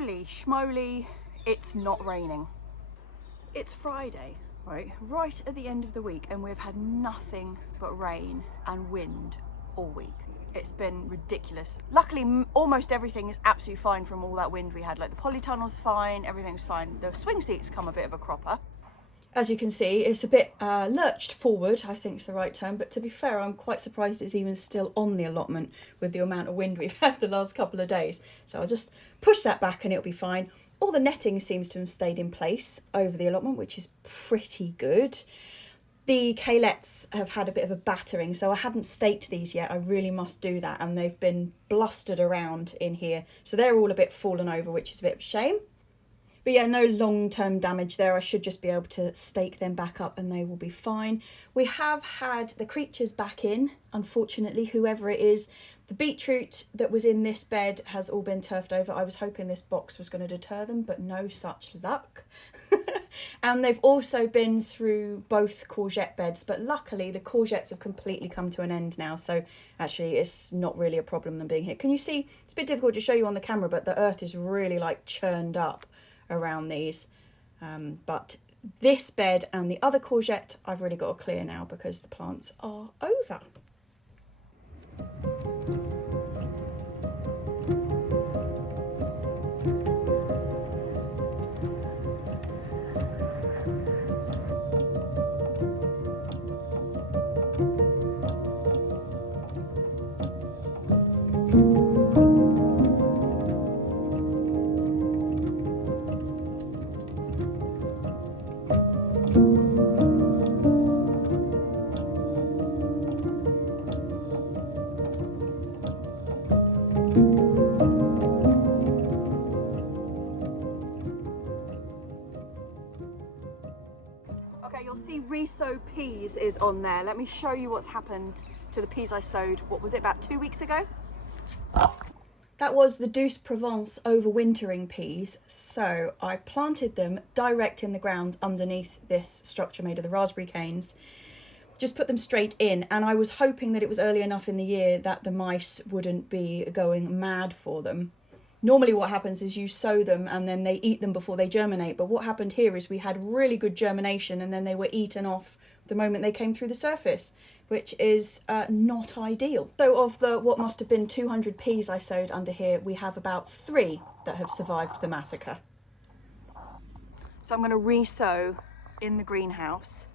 holy schmoly, it's not raining. It's Friday, right at the end of the week, and we've had nothing but rain and wind all week. It's been ridiculous. Luckily, almost everything is absolutely fine from all that wind we had. Like the polytunnel's fine, everything's fine. The swing seat's come a bit of a cropper. As you can see, it's a bit lurched forward, I think is the right term, but to be fair, I'm quite surprised it's even still on the allotment with the amount of wind we've had the last couple of days. So I'll just push that back and it'll be fine. All the netting seems to have stayed in place over the allotment, which is pretty good. The courgettes have had a bit of a battering, so I hadn't staked these yet. I really must do that, and they've been blustered around in here. So they're all a bit fallen over, which is a bit of a shame. But yeah, no long-term damage there. I should just be able to stake them back up and they will be fine. We have had the creatures back in, unfortunately, whoever it is. The beetroot that was in this bed has all been turfed over. I was hoping this box was going to deter them, but no such luck. And they've also been through both courgette beds, but luckily the courgettes have completely come to an end now. So actually it's not really a problem them being here. Can you see? It's a bit difficult to show you on the camera, but the earth is really like churned up around these. But this bed and the other courgette I've really got to clear now because the plants are over. Resow peas is on there. Let me show you what's happened to the peas I sowed, what was it, about 2 weeks ago? That was the Douce Provence Overwintering peas. So I planted them direct in the ground underneath this structure made of the raspberry canes. Just put them straight in, and I was hoping that it was early enough in the year that the mice wouldn't be going mad for them. Normally what happens is you sow them and then they eat them before they germinate. But what happened here is we had really good germination and then they were eaten off the moment they came through the surface, which is not ideal. So of the what must have been 200 peas I sowed under here, we have about 3 that have survived the massacre. So I'm going to re-sow in the greenhouse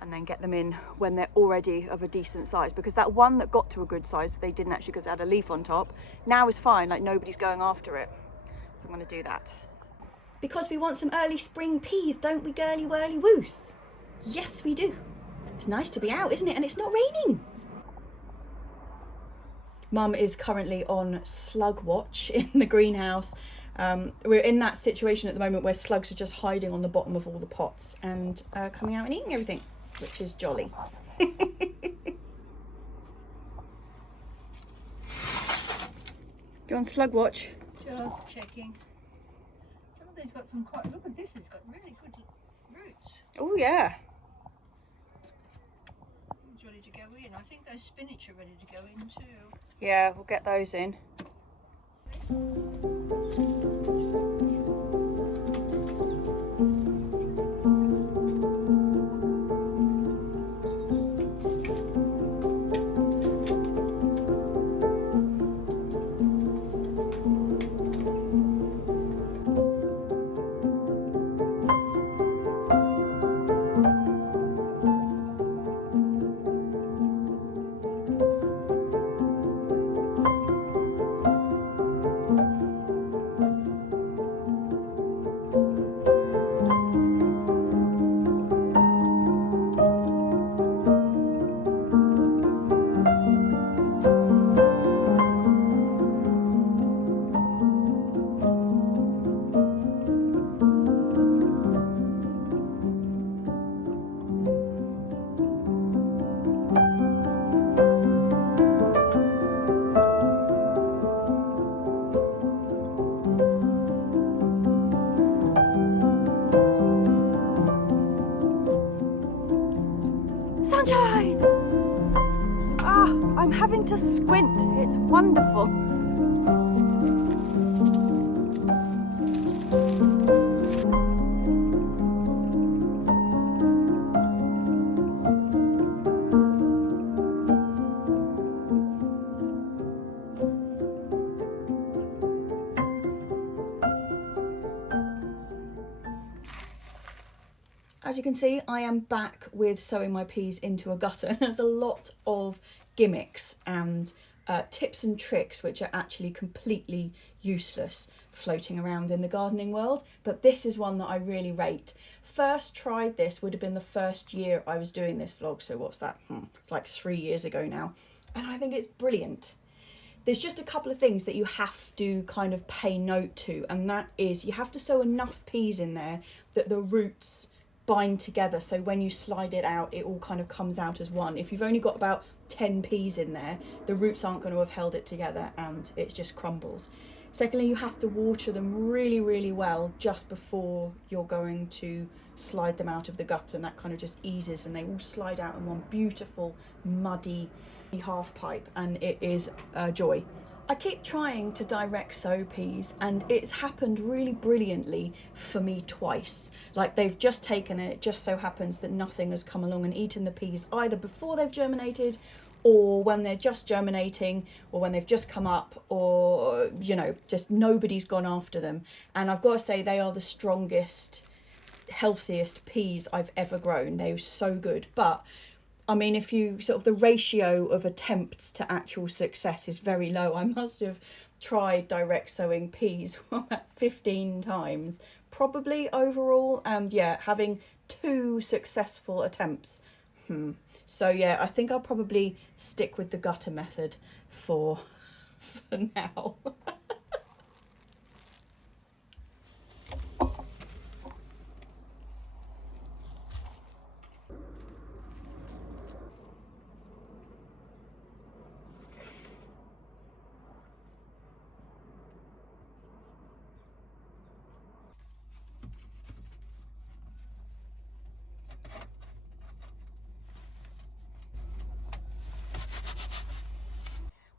and then get them in when they're already of a decent size, because that one that got to a good size, they didn't actually because it had a leaf on top, now is fine, like nobody's going after it. So I'm going to do that. Because we want some early spring peas, don't we, girly whirly woos? Yes, we do. It's nice to be out, isn't it? And it's not raining. Mum is currently on slug watch in the greenhouse. We're in that situation at the moment where slugs are just hiding on the bottom of all the pots and coming out and eating everything, which is jolly. You on slug watch? Just checking. Some of these got some quite, look at this, it's got really good roots. Oh yeah. It's ready to go in. I think those spinach are ready to go in too. Yeah, we'll get those in. Sunshine! Ah, I'm having to squint. It's wonderful. As you can see, I am back with sowing my peas into a gutter. There's a lot of gimmicks and tips and tricks which are actually completely useless floating around in the gardening world, but this is one that I really rate. First tried this would have been the first year I was doing this vlog, so what's that? It's like 3 years ago now, and I think it's brilliant. There's just a couple of things that you have to kind of pay note to, and that is you have to sow enough peas in there that the roots bind together, so when you slide it out it all kind of comes out as one. If you've only got about 10 peas in there, the roots aren't going to have held it together and it just crumbles. Secondly, you have to water them really well just before you're going to slide them out of the gutter, and that kind of just eases and they all slide out in one beautiful muddy half pipe, and it is a joy. I keep trying to direct sow peas and it's happened really brilliantly for me twice. Like they've just taken it, it just so happens that nothing has come along and eaten the peas either before they've germinated or when they're just germinating or when they've just come up, or you know, just nobody's gone after them. And I've got to say they are the strongest, healthiest peas I've ever grown. They're so good. But I mean, if you sort of, the ratio of attempts to actual success is very low. I must have tried direct sowing peas 15 times probably overall, and yeah, having 2 successful attempts. So yeah, I think I'll probably stick with the gutter method for now.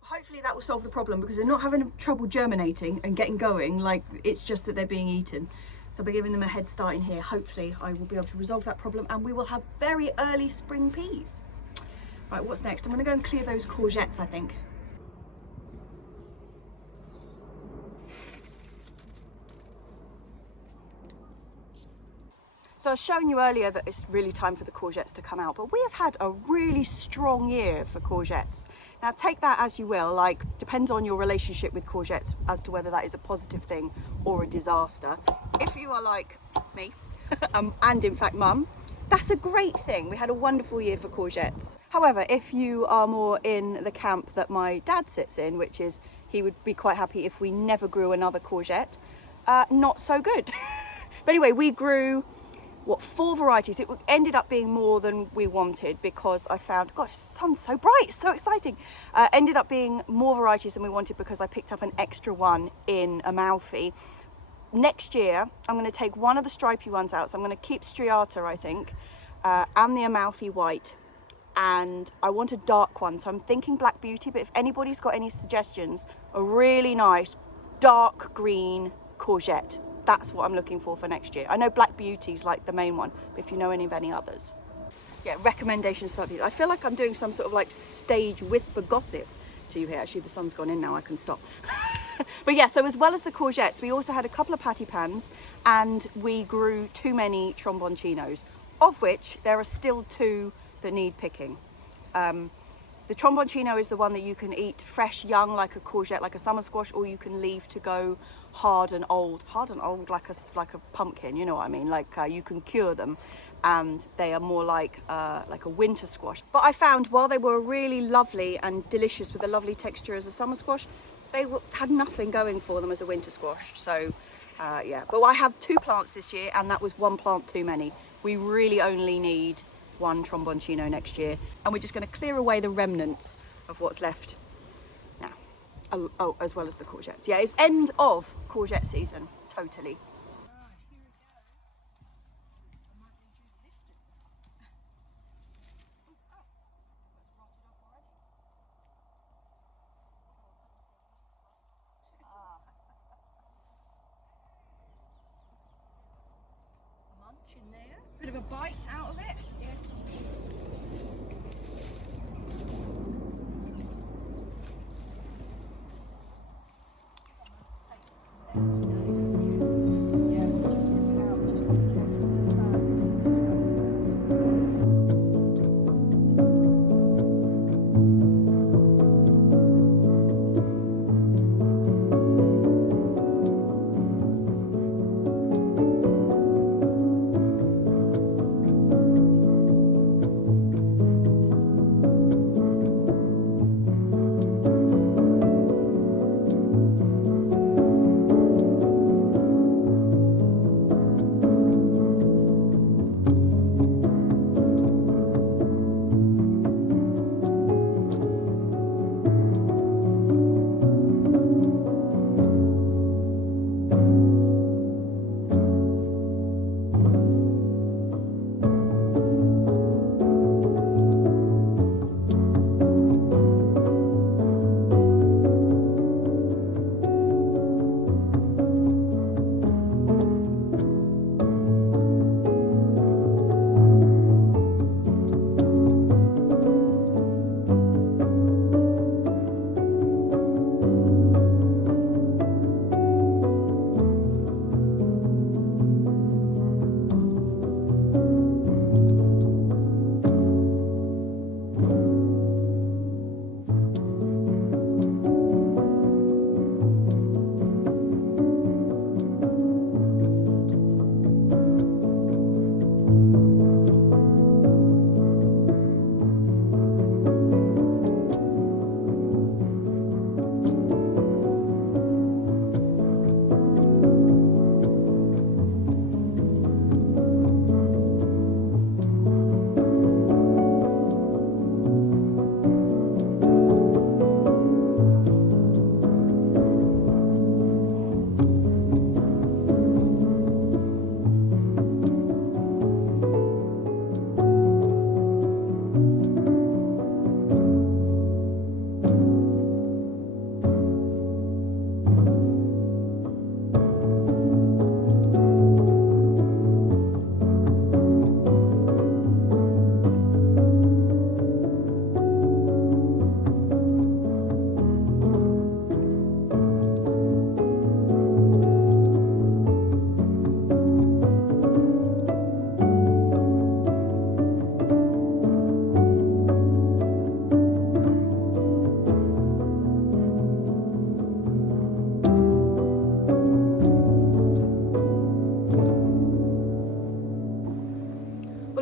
Hopefully that will solve the problem, because they're not having trouble germinating and getting going, like it's just that they're being eaten. So by giving them a head start in here, hopefully I will be able to resolve that problem and we will have very early spring peas. Right, what's next? I'm going to go and clear those courgettes, I think. So I was showing you earlier that it's really time for the courgettes to come out, but we have had a really strong year for courgettes. Now take that as you will, like depends on your relationship with courgettes as to whether that is a positive thing or a disaster. If you are like me, and in fact mum, that's a great thing. We had a wonderful year for courgettes. However, if you are more in the camp that my dad sits in, which is he would be quite happy if we never grew another courgette, not so good. But anyway, we grew 4 varieties. It ended up being more than we wanted because I found, gosh, the sun's so bright, so exciting. Ended up being more varieties than we wanted because I picked up an extra one in Amalfi. Next year, I'm going to take one of the stripy ones out. So I'm going to keep Striata, I think, and the Amalfi white. And I want a dark one. So I'm thinking Black Beauty, but if anybody's got any suggestions, a really nice dark green courgette. That's what I'm looking for next year. I know Black Beauty's like the main one, but if you know any others. Yeah, recommendations for these. I feel like I'm doing some sort of like stage whisper gossip to you here. Actually, the sun's gone in now, I can stop. But yeah, so as well as the courgettes, we also had a couple of patty pans and we grew too many tromboncinos, of which there are still 2 that need picking. The tromboncino is the one that you can eat fresh, young, like a courgette, like a summer squash, or you can leave to go hard and old like a pumpkin, you know what I mean? Like you can cure them, and they are more like a winter squash. But I found while they were really lovely and delicious with a lovely texture as a summer squash, they had nothing going for them as a winter squash. So yeah, but I have 2 plants this year, and that was 1 plant too many. We really only need 1 tromboncino next year, and we're just going to clear away the remnants of what's left now. Oh, as well as the courgettes. Yeah, it's end of courgette season, totally. Munch in there, bit of a bite out of it. Yes.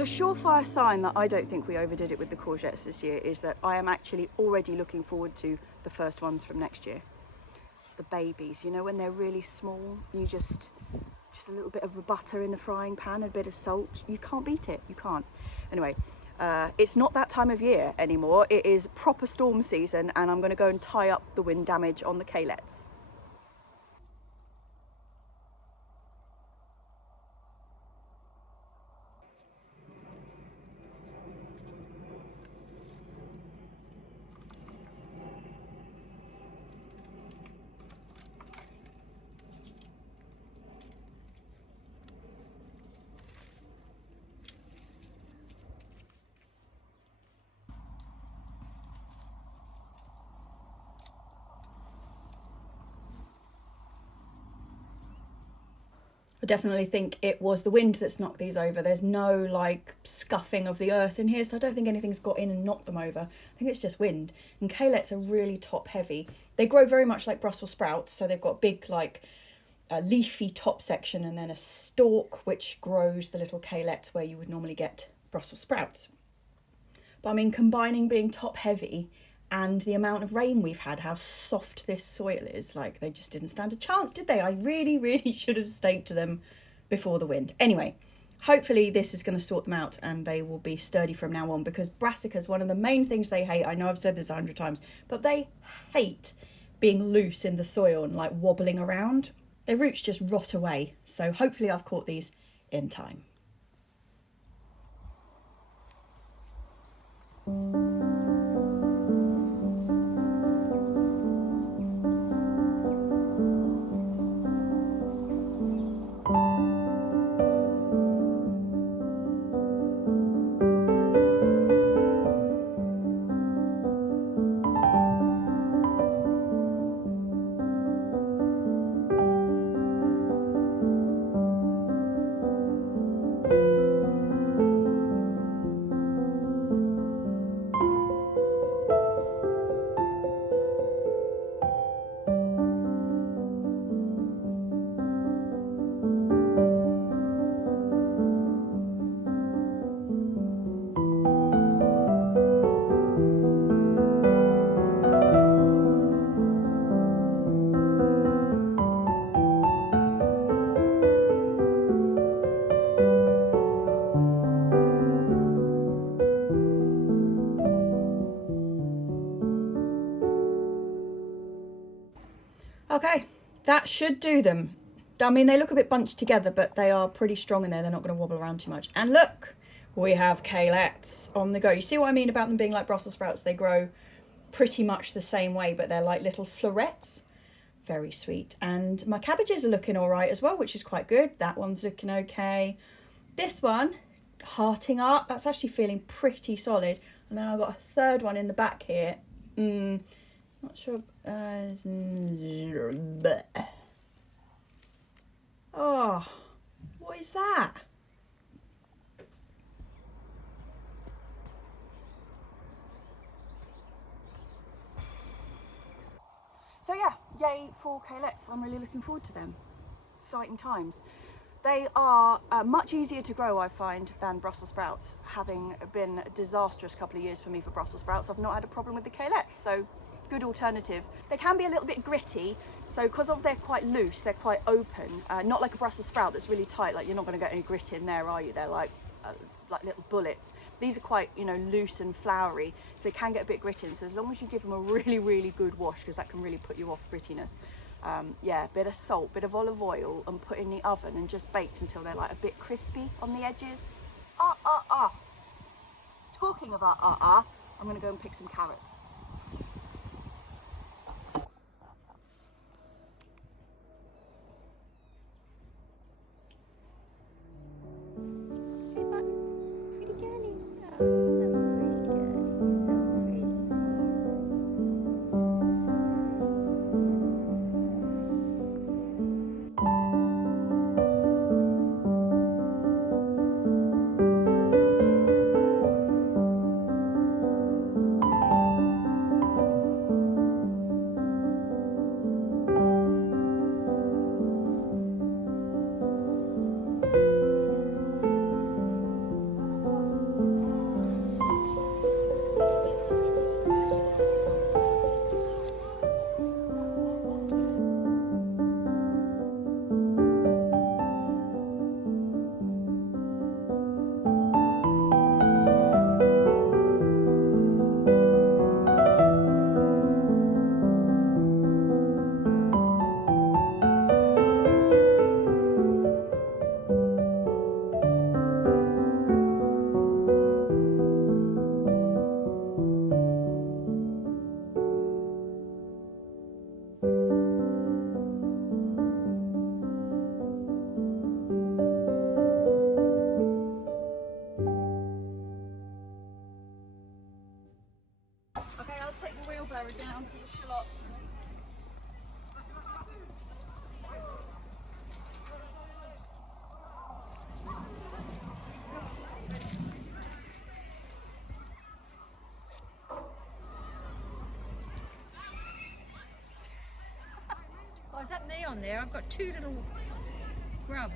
a surefire sign that I don't think we overdid it with the courgettes this year is that I am actually already looking forward to the first ones from next year. The babies, you know, when they're really small, you just a little bit of butter in the frying pan, a bit of salt, you can't beat it, you can't. Anyway, it's not that time of year anymore, it is proper storm season, and I'm going to go and tie up the wind damage on the calyx. I definitely think it was the wind that's knocked these over. There's no like scuffing of the earth in here, so I don't think anything's got in and knocked them over. I think it's just wind. And calyx are really top heavy. They grow very much like Brussels sprouts, so they've got big like a leafy top section and then a stalk which grows the little calyx where you would normally get Brussels sprouts. But I mean, combining being top heavy and the amount of rain we've had, how soft this soil is, like they just didn't stand a chance, did they? I really should have staked them before the wind. Anyway, hopefully this is going to sort them out and they will be sturdy from now on, because brassicas, one of the main things they hate, I know I've said this 100 times, but they hate being loose in the soil and like wobbling around. Their roots just rot away. So hopefully I've caught these in time. Okay, that should do them. I mean, they look a bit bunched together, but they are pretty strong in there. They're not going to wobble around too much. And look, we have calyx on the go. You see what I mean about them being like Brussels sprouts? They grow pretty much the same way, but they're like little florets. Very sweet. And my cabbages are looking all right as well, which is quite good. That one's looking okay. This one, hearting up, that's actually feeling pretty solid. And then I've got a third one in the back here. Not sure. Oh, what is that? So yeah, yay for calyx. I'm really looking forward to them. Exciting times. They are much easier to grow, I find, than Brussels sprouts. Having been a disastrous couple of years for me for Brussels sprouts, I've not had a problem with the calyx, so good alternative. They can be a little bit gritty, so because of they're quite loose, they're quite open, not like a Brussels sprout that's really tight, like you're not going to get any grit in there, are you? They're like little bullets. These are quite, you know, loose and flowery, so they can get a bit gritty, so as long as you give them a really good wash, because that can really put you off grittiness. Yeah, bit of salt, bit of olive oil, and put in the oven and just baked until they're like a bit crispy on the edges. Talking about I'm going to go and pick some carrots. down for the shallots. Oh, is that me on there? I've got two little grubs.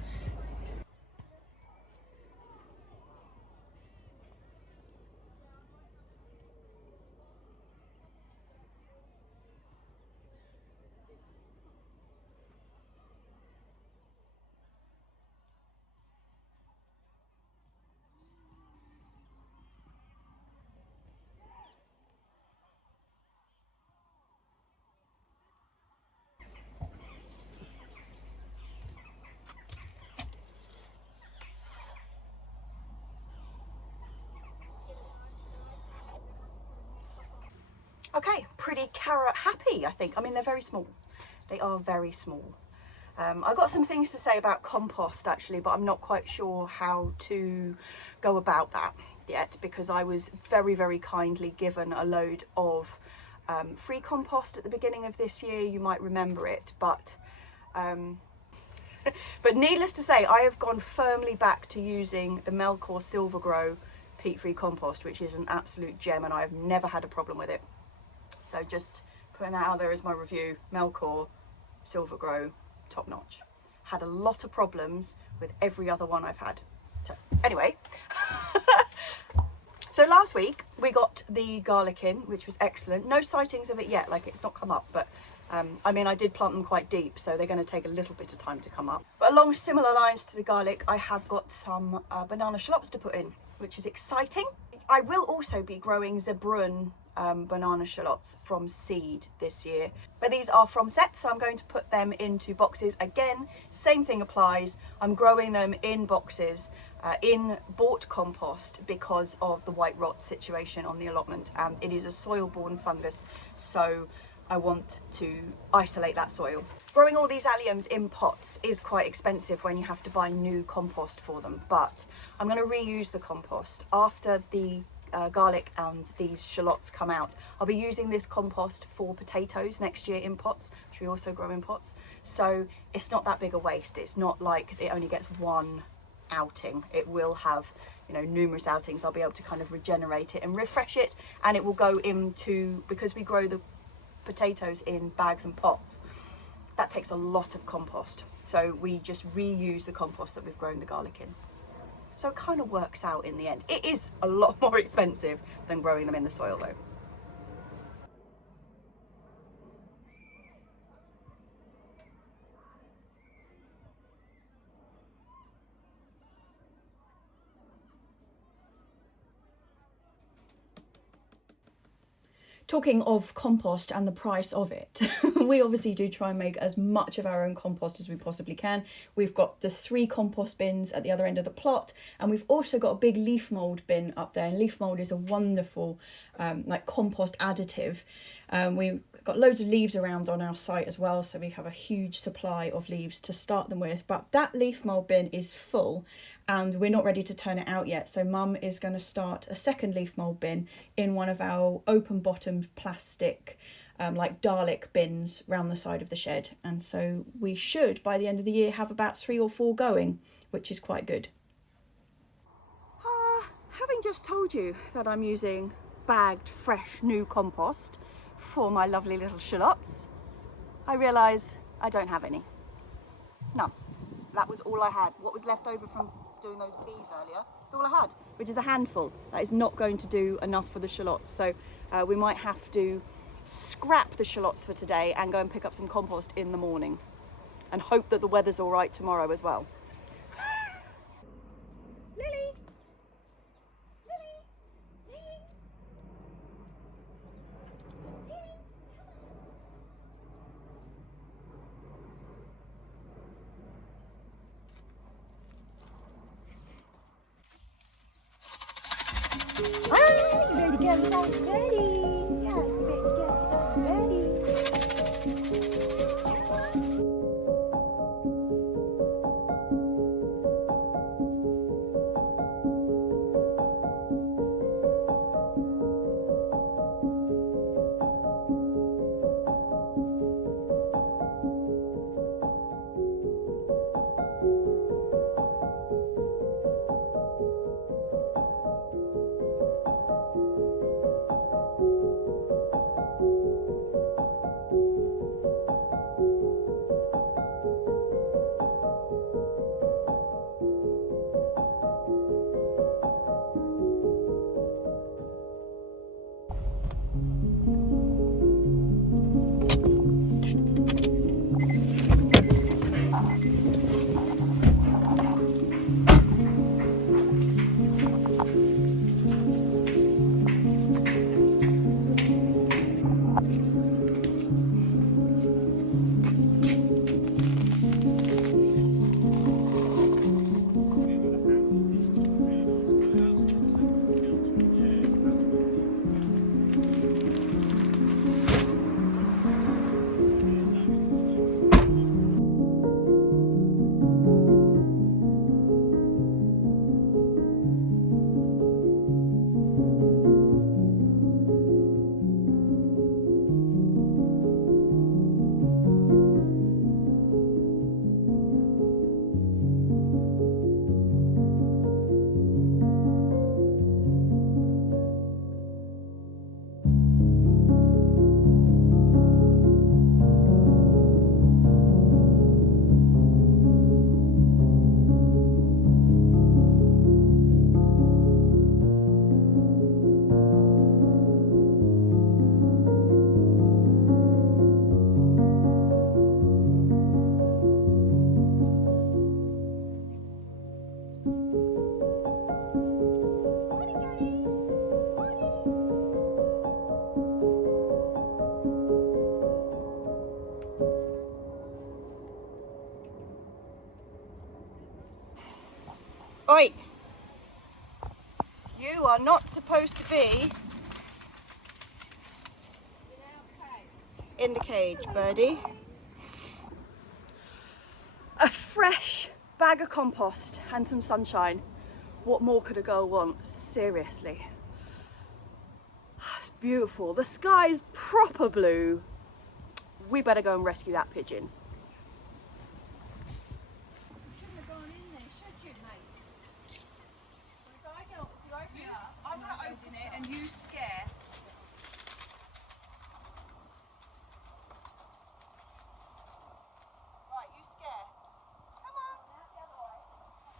Okay, pretty carrot happy, I think. I mean, they're very small. They are very small. I've got some things to say about compost actually, but I'm not quite sure how to go about that yet, because I was very, very kindly given a load of free compost at the beginning of this year. You might remember it, but but needless to say, I have gone firmly back to using the Melcore Silver Grow peat-free compost, which is an absolute gem, and I have never had a problem with it. So just putting that out there as my review. Melcore Silver Grow, top notch. Had a lot of problems with every other one I've had. So anyway, so last week we got the garlic in, which was excellent. No sightings of it yet, like it's not come up, but I mean, I did plant them quite deep, so they're going to take a little bit of time to come up. But along similar lines to the garlic, I have got some banana shallots to put in, which is exciting. I will also be growing Zebrun banana shallots from seed this year, but these are from sets, so I'm going to put them into boxes. Again, same thing applies. I'm growing them in boxes in bought compost because of the white rot situation on the allotment, and it is a soil-borne fungus, so I want to isolate that soil. Growing all these alliums in pots is quite expensive when you have to buy new compost for them, but I'm going to reuse the compost after the garlic and these shallots come out. I'll be using this compost for potatoes next year in pots, which we also grow in pots, so it's not that big a waste. It's not like it only gets one outing. It will have, you know, numerous outings. I'll be able to kind of regenerate it and refresh it, and it will go into, because we grow the potatoes in bags and pots, that takes a lot of compost, so we just reuse the compost that we've grown the garlic in. So it kind of works out in the end. It is a lot more expensive than growing them in the soil though. Talking of compost and the price of it, we obviously do try and make as much of our own compost as we possibly can. We've got the 3 compost bins at the other end of the plot, and we've also got a big leaf mould bin up there, and leaf mould is a wonderful like compost additive. We've got loads of leaves around on our site as well, so we have a huge supply of leaves to start them with, but that leaf mould bin is full and we're not ready to turn it out yet, so Mum is going to start a second leaf mould bin in one of our open bottomed plastic like Dalek bins round the side of the shed, and so we should by the end of the year have about 3 or 4 going, which is quite good. Having just told you that I'm using bagged fresh new compost for my lovely little shallots, I realise I don't have any. None. That was all I had. What was left over from doing those peas earlier, that's all I had, which is a handful. That is not going to do enough for the shallots, so we might have to scrap the shallots for today and go and pick up some compost in the morning and hope that the weather's all right tomorrow as well. Lily! Lily! Please! Ah, you better get yourself ready. Yeah, you better get yourself ready. You are not supposed to be in the cage, birdie. A fresh bag of compost and some sunshine. What more could a girl want? Seriously. It's beautiful. The sky is proper blue. We better go and rescue that pigeon. You shouldn't have gone in there, should you, mate? I'm going to open it and you scare. Right, you scare. Come on.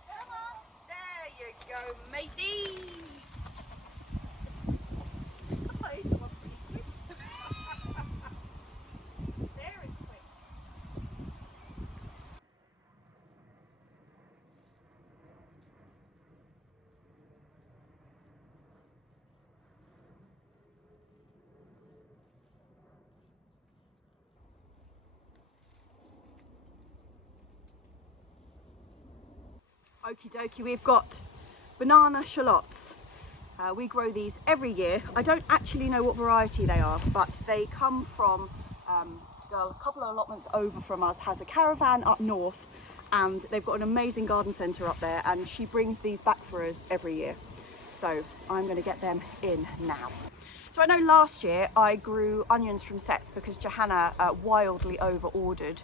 Come on. There you go, matey. Very quick. Okie dokie, we've got banana shallots. We grow these every year. I don't actually know what variety they are, but they come from a couple of allotments over from us has a caravan up north, and they've got an amazing garden centre up there, and she brings these back for us every year. So I'm going to get them in now. So I know last year I grew onions from sets because Johanna wildly over ordered.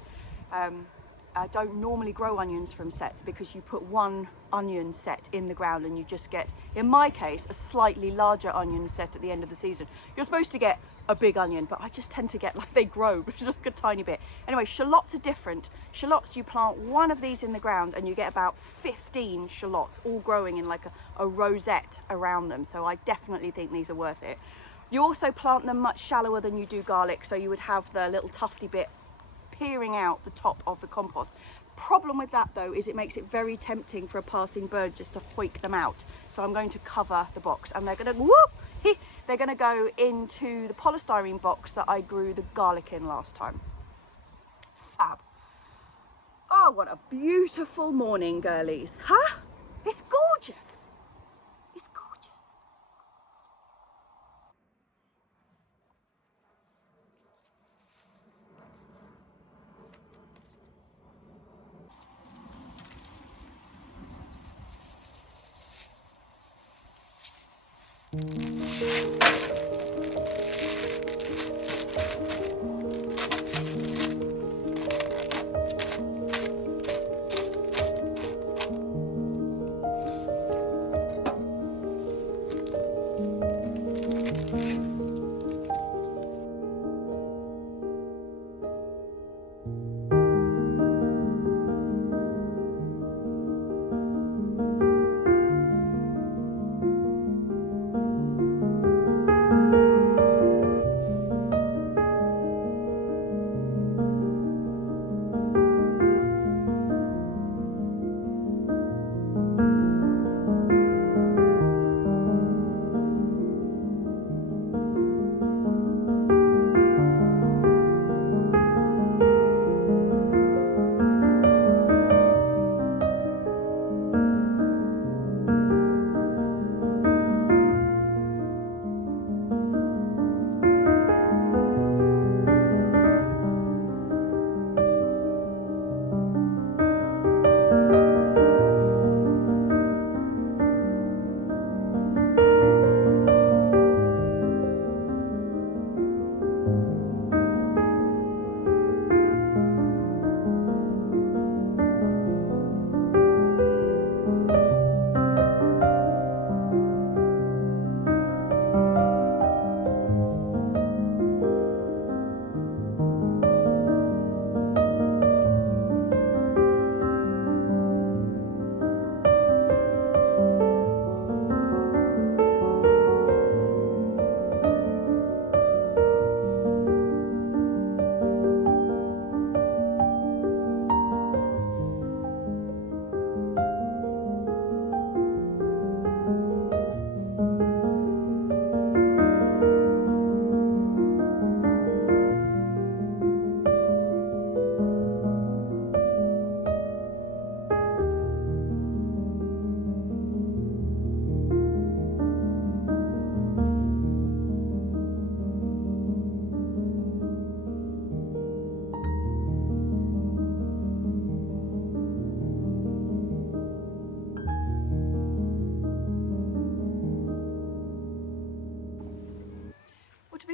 I don't normally grow onions from sets because you put one onion set in the ground and you just get, in my case, a slightly larger onion set at the end of the season. You're supposed to get a big onion, but I just tend to get like they grow, but just like a tiny bit. Anyway, shallots are different. Shallots, you plant one of these in the ground and you get about 15 shallots all growing in like a rosette around them. So I definitely think these are worth it. You also plant them much shallower than you do garlic, so you would have the little tufty bit peering out the top of the compost. Problem with that though is it makes it very tempting for a passing bird just to hoik them out. So I'm going to cover the box, and they're going to whoop, they're going to go into the polystyrene box that I grew the garlic in last time. Fab. Oh, what a beautiful morning, girlies, huh? It's gorgeous. It's gorgeous.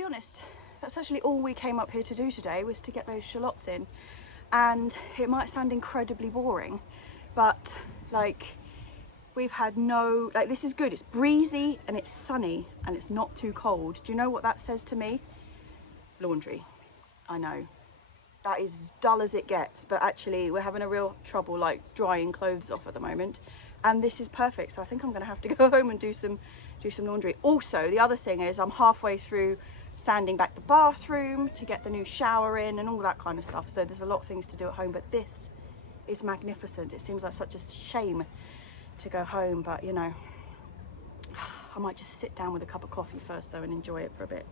honest, that's actually all we came up here to do today, was to get those shallots in. And it might sound incredibly boring, but like, we've had no, like, this is good. It's breezy and it's sunny and it's not too cold. Do you know what that says to me? Laundry. I know. That is as dull as it gets, but actually we're having a real trouble like drying clothes off at the moment. And this is perfect. So I think I'm gonna have to go home and do some laundry. Also, the other thing is I'm halfway through sanding back the bathroom to get the new shower in and all that kind of stuff. So there's a lot of things to do at home, but this is magnificent. It seems like such a shame to go home, but you know, I might just sit down with a cup of coffee first though and enjoy it for a bit.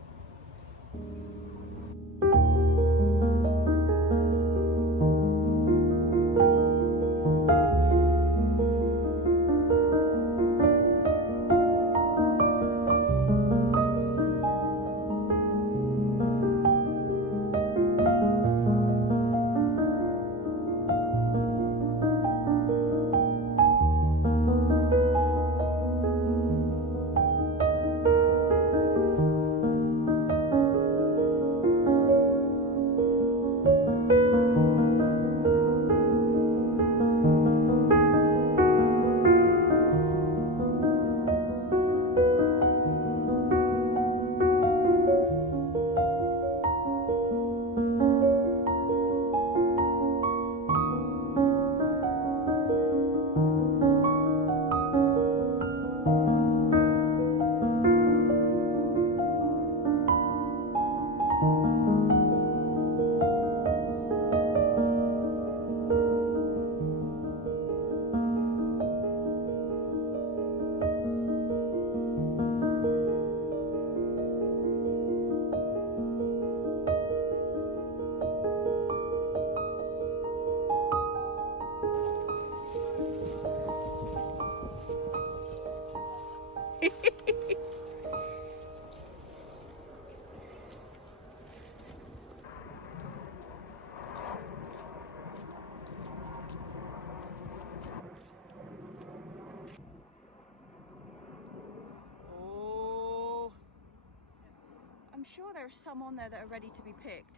I'm sure there are some on there that are ready to be picked.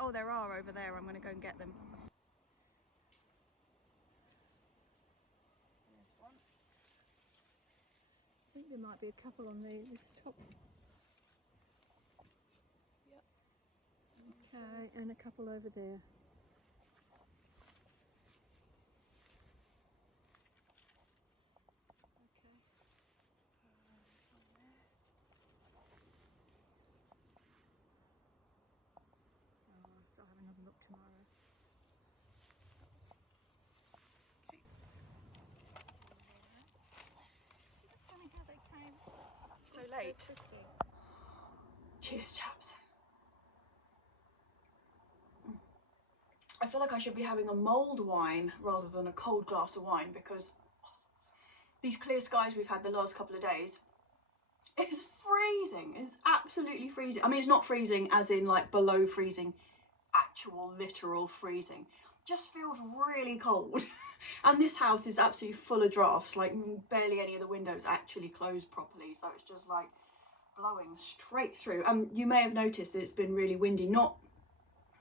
Oh, there are over there. I'm going to go and get them. There's one. I think there might be a couple on this top. Yep. Okay, and a couple over there. Okay. There's one there. Oh, I'll still have another look tomorrow. Okay. It's funny how they came So late. so quickly. Cheers, chaps. I feel like I should be having a mulled wine rather than a cold glass of wine, because these clear skies we've had the last couple of days, it's freezing. It's absolutely freezing. I mean, it's not freezing as in like below freezing, actual literal freezing. Just feels really cold. And this house is absolutely full of drafts, like barely any of the windows actually closed properly, so it's just like blowing straight through. You may have noticed that it's been really windy. I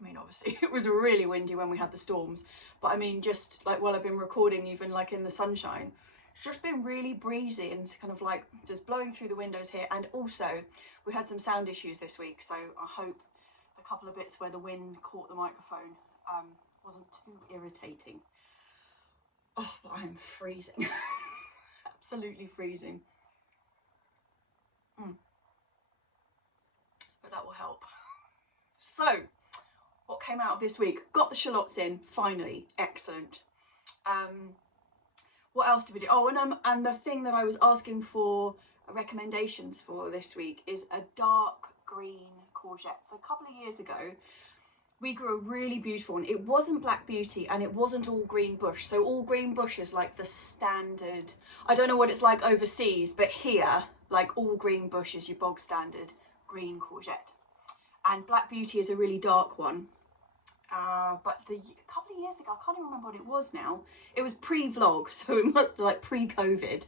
mean, obviously it was really windy when we had the storms, but I mean, just like while I've been recording, even like in the sunshine, it's just been really breezy and kind of like just blowing through the windows here. And also we had some sound issues this week, so I hope the couple of bits where the wind caught the microphone wasn't too irritating. Oh, but I am freezing. Absolutely freezing. But that will help. So, what came out of this week? Got the shallots in, finally. Excellent. What else did we do? Oh, and the thing that I was asking for recommendations for this week is a dark green courgette. So a couple of years ago, we grew a really beautiful one. It wasn't Black Beauty and it wasn't all green bush. So all green bush is like the standard, I don't know what it's like overseas, but here, like all green bush is your bog standard green courgette. And Black Beauty is a really dark one. But a couple of years ago, I can't even remember what it was now. It was pre-vlog, so it must be like pre-COVID.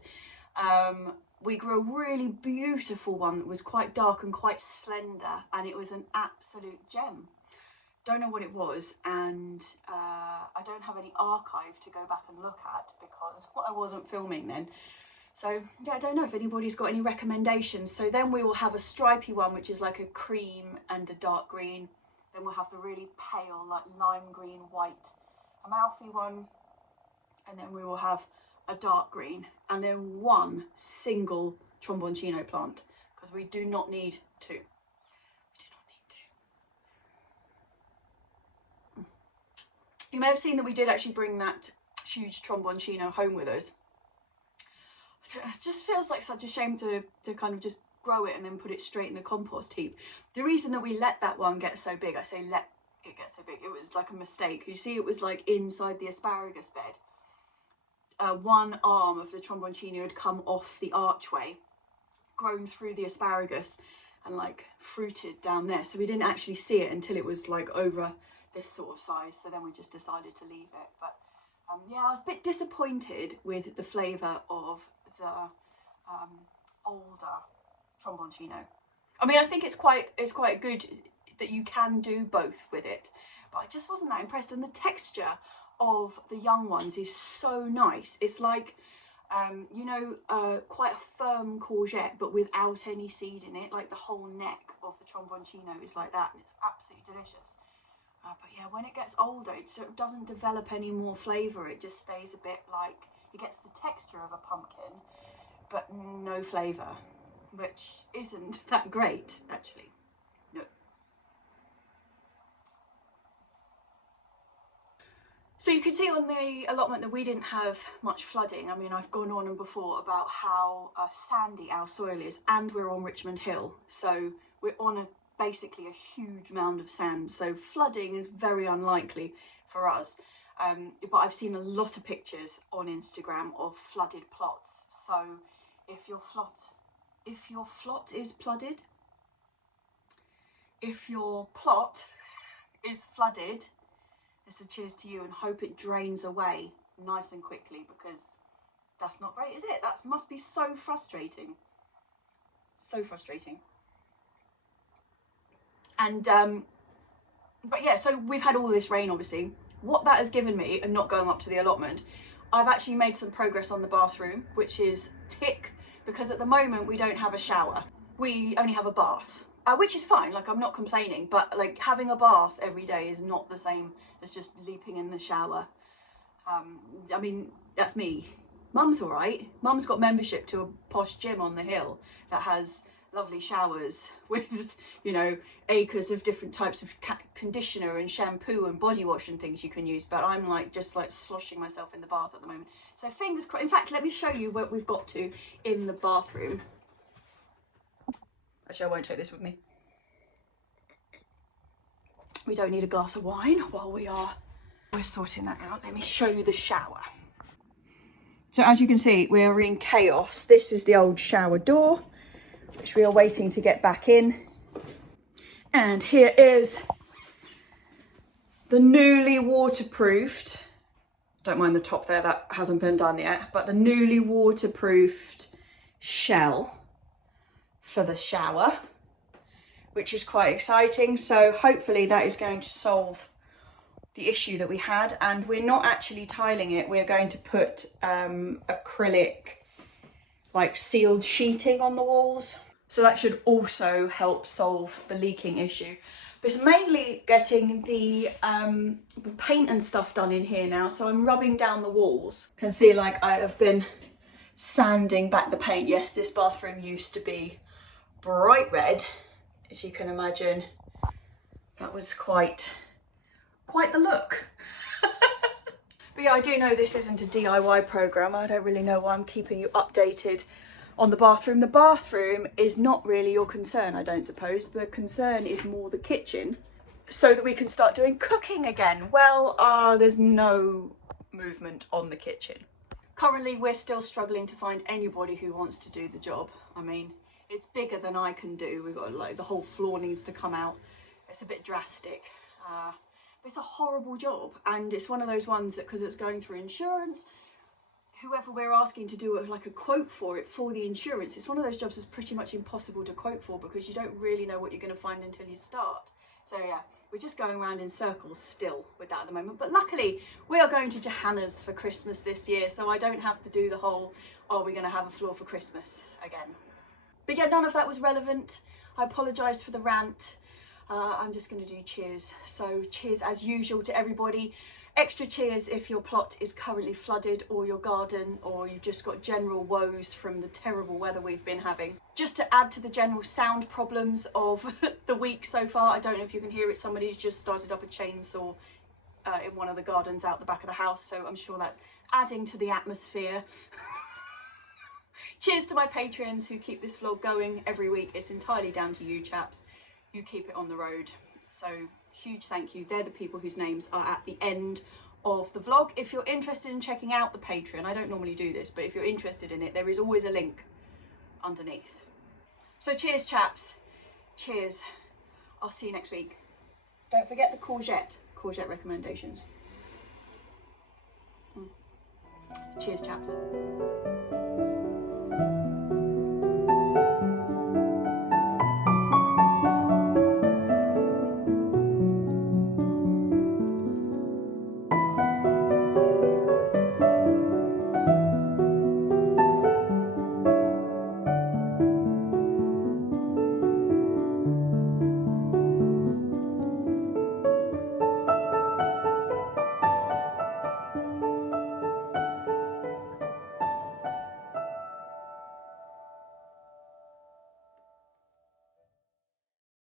we grew a really beautiful one that was quite dark and quite slender, and it was an absolute gem. Don't know what it was, and I don't have any archive to go back and look at because I wasn't filming then. So yeah, I don't know if anybody's got any recommendations. So then we will have a stripy one, which is like a cream and a dark green. Then we'll have the really pale, like lime green, white Amalfi one. And then we will have a dark green, and then one single tromboncino plant, because we do not need two. We do not need two. You may have seen that we did actually bring that huge tromboncino home with us. It just feels like such a shame to kind of just grow it and then put it straight in the compost heap. The reason that we let that one get so big, I say let it get so big, it was like a mistake. You see, it was like inside the asparagus bed. One arm of the tromboncino had come off the archway, grown through the asparagus, and like fruited down there. So we didn't actually see it until it was like over this sort of size. So then we just decided to leave it. But yeah, I was a bit disappointed with the flavour of the older tromboncino. I mean, I think it's quite good that you can do both with it, but I just wasn't that impressed. And the texture of the young ones is so nice. It's like you know, quite a firm courgette but without any seed in it, like the whole neck of the tromboncino is like that, and it's absolutely delicious. But yeah, when it gets older, it sort of doesn't develop any more flavour. It just stays a bit like, it gets the texture of a pumpkin but no flavour, which isn't that great actually. No. So you can see on the allotment that we didn't have much flooding. I mean, I've gone on and before about how sandy our soil is, and we're on Richmond Hill, so we're on basically a huge mound of sand, so flooding is very unlikely for us. But I've seen a lot of pictures on Instagram of flooded plots, so if your plot is flooded, if your plot is flooded, it's a cheers to you, and hope it drains away nice and quickly, because that's not great, is it? That must be so frustrating. So frustrating. And but yeah, so we've had all this rain obviously. What that has given me, and not going up to the allotment, I've actually made some progress on the bathroom, which is tick, because at the moment we don't have a shower. We only have a bath. Which is fine, like I'm not complaining, but like having a bath every day is not the same as just leaping in the shower. I mean, that's me. Mum's all right. Mum's got membership to a posh gym on the hill that has lovely showers with, you know, acres of different types of conditioner and shampoo and body wash and things you can use, but I'm like just like sloshing myself in the bath at the moment. So fingers crossed. In fact, let me show you what we've got to in the bathroom. Actually, I won't take this with me. We don't need a glass of wine while we're sorting that out. Let me show you the shower. So as you can see, we are in chaos. This is the old shower door, which we are waiting to get back in. And here is the newly waterproofed, don't mind the top there, that hasn't been done yet, but the newly waterproofed shell for the shower, which is quite exciting. So hopefully that is going to solve the issue that we had. And we're not actually tiling it, we're going to put acrylic like sealed sheeting on the walls, so that should also help solve the leaking issue. But it's mainly getting the paint and stuff done in here now. So I'm rubbing down the walls. You can see like I have been sanding back the paint. Yes, this bathroom used to be bright red, as you can imagine. That was quite the look. But yeah, I do know this isn't a DIY program. I don't really know why I'm keeping you updated on the bathroom. The bathroom is not really your concern, I don't suppose. The concern is more the kitchen, so that we can start doing cooking again. Well, there's no movement on the kitchen. Currently, we're still struggling to find anybody who wants to do the job. I mean, it's bigger than I can do. We've got like the whole floor needs to come out. It's a bit drastic. It's a horrible job, and it's one of those ones that, because it's going through insurance, whoever we're asking to do like a quote for it, for the insurance, it's one of those jobs that's pretty much impossible to quote for because you don't really know what you're going to find until you start. So yeah, we're just going around in circles still with that at the moment. But luckily we are going to Johanna's for Christmas this year, so I don't have to do the whole, oh, we're going to have a floor for Christmas again. But yeah, none of that was relevant. I apologise for the rant. I'm just going to do cheers. So cheers as usual to everybody. Extra cheers if your plot is currently flooded, or your garden, or you've just got general woes from the terrible weather we've been having. Just to add to the general sound problems of the week so far, I don't know if you can hear it, somebody's just started up a chainsaw in one of the gardens out the back of the house, so I'm sure that's adding to the atmosphere. Cheers to my Patreons who keep this vlog going every week. It's entirely down to you chaps. You keep it on the road. So huge thank you. They're the people whose names are at the end of the vlog. If you're interested in checking out the Patreon, I don't normally do this, but if you're interested in it, there is always a link underneath. So cheers chaps. Cheers. I'll see you next week. Don't forget the courgette recommendations. Cheers chaps.